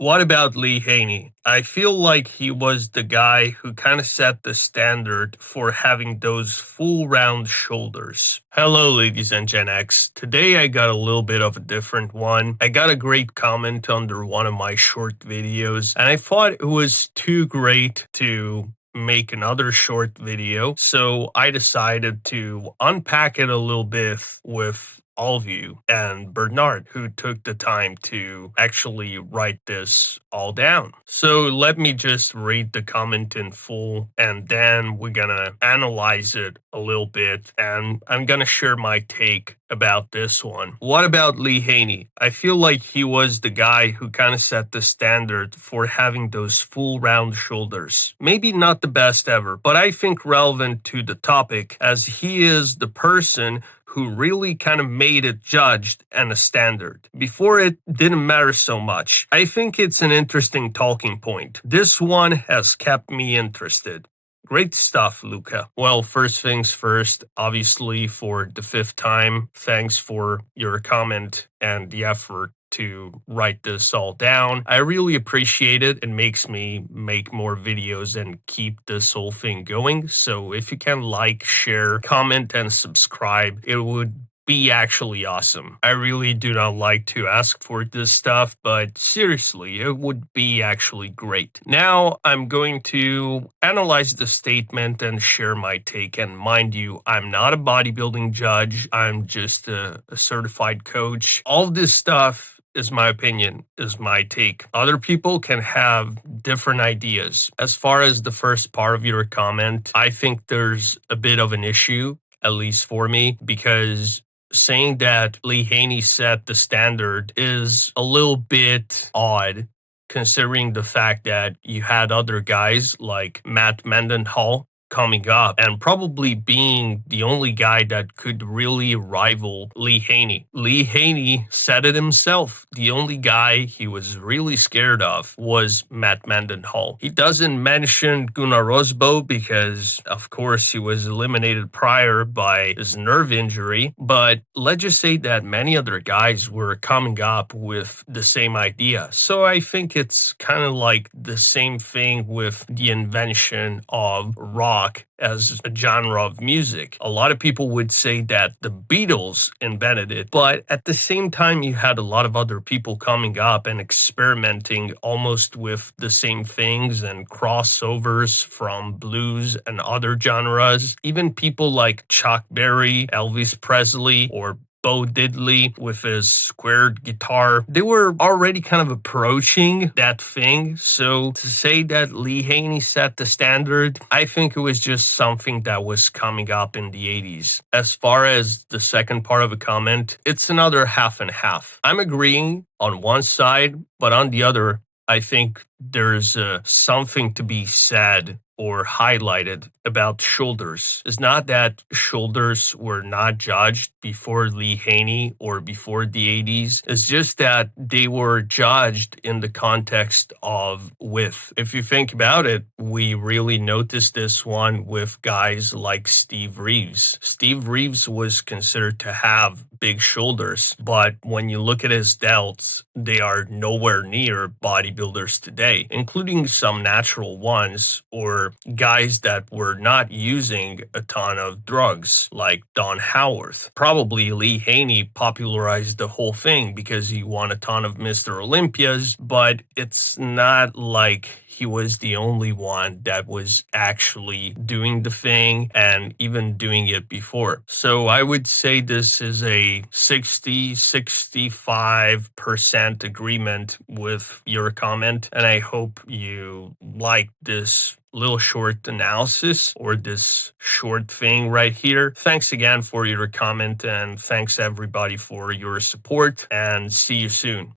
What about Lee Haney? I feel like he was the guy who kind of set the standard for having those full round shoulders. Hello, ladies and Gen X. Today I got a little bit of a different one. I got a great comment under one of my short videos, and I thought it was too great to make another short video. So I decided to unpack it a little bit with all of you and Bernard, who took the time to actually write this all down. So let me just read the comment in full, and then we're gonna analyze it a little bit, and I'm gonna share my take about this one. What about Lee Haney? I feel like he was the guy who kind of set the standard for having those full round shoulders. Maybe not the best ever, but I think relevant to the topic, as he is the person who really kind of made it judged and a standard. Before, it didn't matter so much. I think it's an interesting talking point. This one has kept me interested. Great stuff, Luca. Well, first things first, obviously for the fifth time, thanks for your comment and the effort to write this all down. I really appreciate it. It makes me make more videos and keep this whole thing going. So if you can like, share, comment, and subscribe, it would be actually awesome. I really do not like to ask for this stuff, but seriously, it would be actually great. Now I'm going to analyze the statement and share my take. And mind you, I'm not a bodybuilding judge. I'm just a certified coach. All of this stuff is my opinion, is my take. Other people can have different ideas. As far as the first part of your comment, I think there's a bit of an issue, at least for me, because saying that Lee Haney set the standard is a little bit odd, considering the fact that you had other guys like Matt Mendenhall coming up and probably being the only guy that could really rival Lee Haney. Lee Haney said it himself. The only guy he was really scared of was Matt Mendenhall. He doesn't mention Gunnar Rosbo because, of course, he was eliminated prior by his nerve injury. But let's just say that many other guys were coming up with the same idea. So I think it's kind of like the same thing with the invention of rock as a genre of music. A lot of people would say that the Beatles invented it, but at the same time, you had a lot of other people coming up and experimenting almost with the same things and crossovers from blues and other genres. Even people like Chuck Berry, Elvis Presley, or Bo Diddley with his squared guitar, they were already kind of approaching that thing. So to say that Lee Haney set the standard, I think it was just something that was coming up in the 80s. As far as the second part of a comment, it's another half and half. I'm agreeing on one side, but on the other, I think there's something to be said or highlighted about shoulders. It's not that shoulders were not judged before Lee Haney or before the 80s. It's just that they were judged in the context of width. If you think about it, we really noticed this one with guys like Steve Reeves. Steve Reeves was considered to have big shoulders, but when you look at his delts, they are nowhere near bodybuilders today, including some natural ones or guys that were not using a ton of drugs like Don Howorth. Probably Lee Haney popularized the whole thing because he won a ton of Mr. Olympias, but it's not like he was the only one that was actually doing the thing and even doing it before. So I would say this is a 60-65% agreement with your comment, and I hope you like this little short analysis or this short thing right here. Thanks again for your comment, and thanks everybody for your support, and see you soon.